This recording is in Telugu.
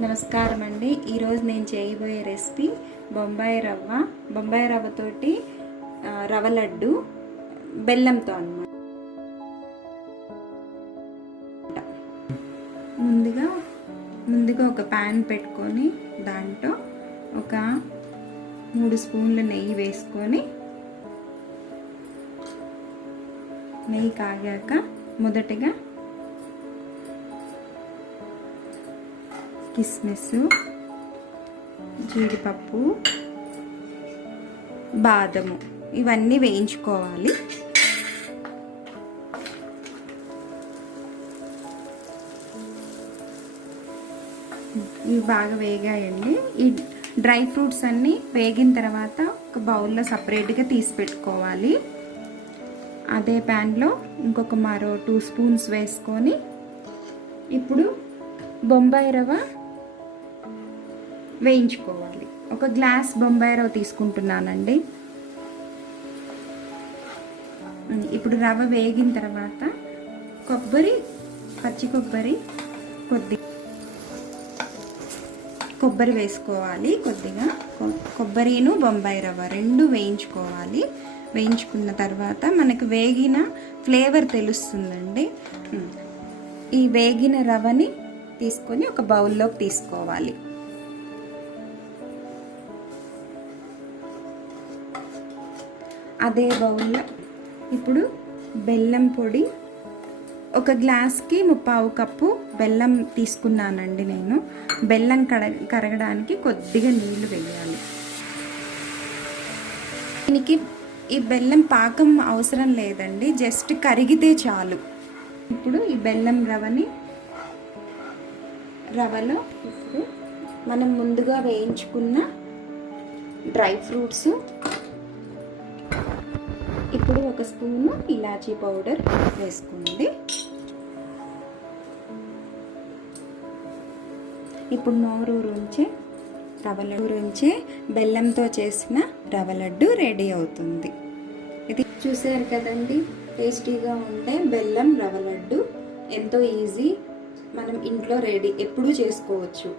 నమస్కారం అండి. ఈరోజు నేను చేయబోయే రెసిపీ బొంబాయి రవ్వతోటి రవ్వ లడ్డు బెల్లంతో అన్నమాట. ముందుగా ఒక ప్యాన్ పెట్టుకొని దాంట్లో ఒక 3 స్పూన్ల నెయ్యి వేసుకొని, నెయ్యి కాగాక మొదటిగా కిస్మిస్, జీడిపప్పు, బాదము ఇవన్నీ వేయించుకోవాలి. ఇవి బాగా వేగాయండి. ఈ డ్రై ఫ్రూట్స్ అన్నీ వేగిన తర్వాత ఒక బౌల్లో సపరేట్గా తీసి పెట్టుకోవాలి. అదే ప్యాన్లో ఇంకొక మరో 2 స్పూన్స్ వేసుకొని, ఇప్పుడు బొంబాయి రవ్వ వేయించుకోవాలి. ఒక గ్లాస్ బొంబాయి రవ్వ తీసుకుంటున్నానండి. ఇప్పుడు రవ్వ వేగిన తర్వాత పచ్చి కొబ్బరి వేసుకోవాలి. కొద్దిగా కొబ్బరిను బొంబాయి రవ్వ 2 వేయించుకోవాలి. వేయించుకున్న తర్వాత మనకు వేగిన ఫ్లేవర్ తెలుస్తుందండి. ఈ వేగిన రవ్వని తీసుకొని ఒక బౌల్లోకి తీసుకోవాలి. అదే బౌల్లో ఇప్పుడు బెల్లం పొడి, ఒక గ్లాస్కి 3/4 కప్పు బెల్లం తీసుకున్నానండి నేను. బెల్లం కరగడానికి కొద్దిగా నీళ్లు వేయాలి. దీనికి ఈ బెల్లం పాకం అవసరం లేదండి, జస్ట్ కరిగితే చాలు. ఇప్పుడు ఈ బెల్లం రవ్వలో ఇప్పుడు మనం ముందుగా వేయించుకున్న డ్రై ఫ్రూట్స్, ఇప్పుడు ఒక స్పూను ఇలాచీ పౌడర్ వేసుకోండి. ఇప్పుడు నోరూరించే బెల్లంతో చేసిన రవ్వ లడ్డు రెడీ అవుతుంది. ఇది చూసారు కదండి, టేస్టీగా ఉండే బెల్లం రవ్వ లడ్డు ఎంతో ఈజీ. మనం ఇంట్లో ఎప్పుడూ చేసుకోవచ్చు.